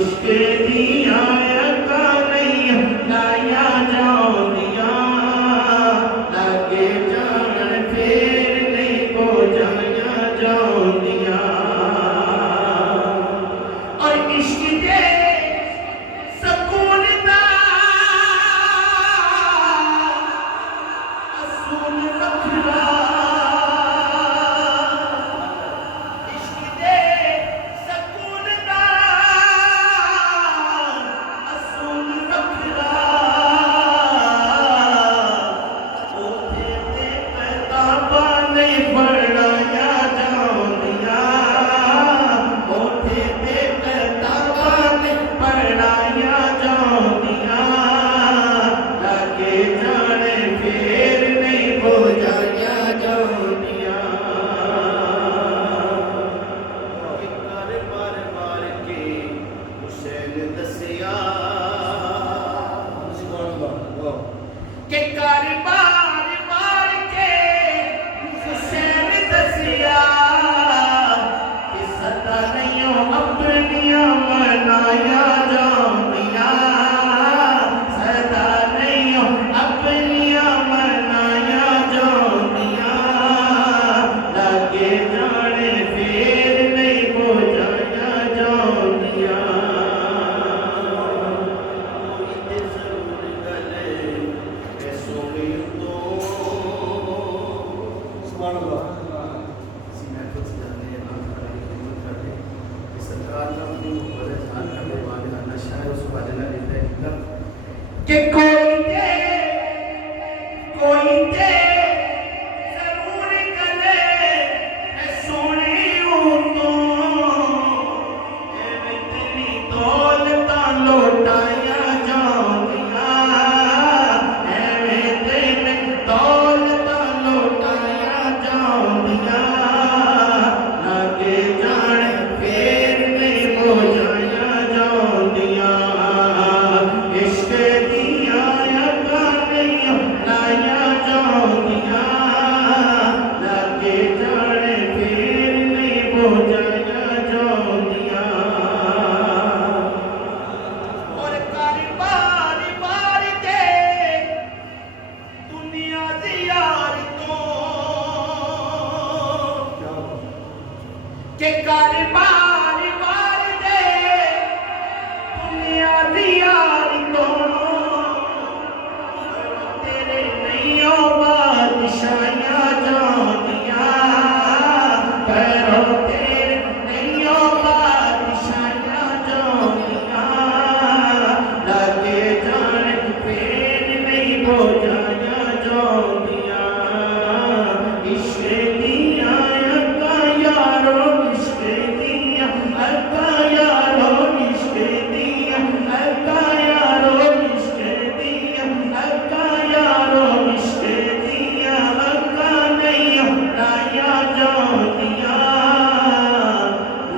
इश्क दिया का नहीं लाया जाऊंदिया लगे जान फिर नहीं को जाया जाऊंदिया और इश्क दे सकून दा असूल वखरा इश्क दे सकून दा असूल वखरा ओथे ते किताबां नहीं पढ़ाया जाऊंदिया ओथे ते किताबां नहीं पढ़ाया जाऊंदिया लगे जाने फिर नहीं बुझाया जाऊंदिया कर बार बार के हुसैन दसिया के कर बार बार के हुसैन दसिया कि सदा नहीं अपनिया मनाया जाऊंदिया सदा नहीं अपनिया मनाया जाऊंदिया लगे जाने फिर नहीं बुझाया जाऊंदिया कोई ते जरूर गले मैं सोई तो सीना कुछ जाने ना करे हिम्मत करते कि सरकार का अपनी वजह जान करने वाले का नशा है उस वाले ना लेते हैं कि कोई ते जरूर गले मैं सोनी हूँ तो एवें तेरी दौलतां लौटाया जाऊंदिया एवें तेरी दौलतां लौटाया जाऊंदिया लगे जाने फिर नहीं बुझाया जाऊंदिया इश्क दिया का नहीं लाया जाऊंदिया लगे जाने फिर नहीं बुझाया जाऊंदिया और कर बार बार दे दुनिया दी यार तो के कर बार बार दे दुनिया दी यार तो तेरे नहीं हो बादशाहियां जाऊंदिया पैरों तेरे नहीं हो बादशाहियां जाऊंदिया लगे जाने फिर नहीं बुझाया जाऊंदिया इश्क दिया का यारो इश्क दिया का यारो इश्क दिया का यारो इश्क दिया का यारो इश्क दिया का नहीं लाया जाऊंदिया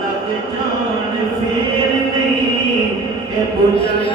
लग जान फिर नहीं बुझाया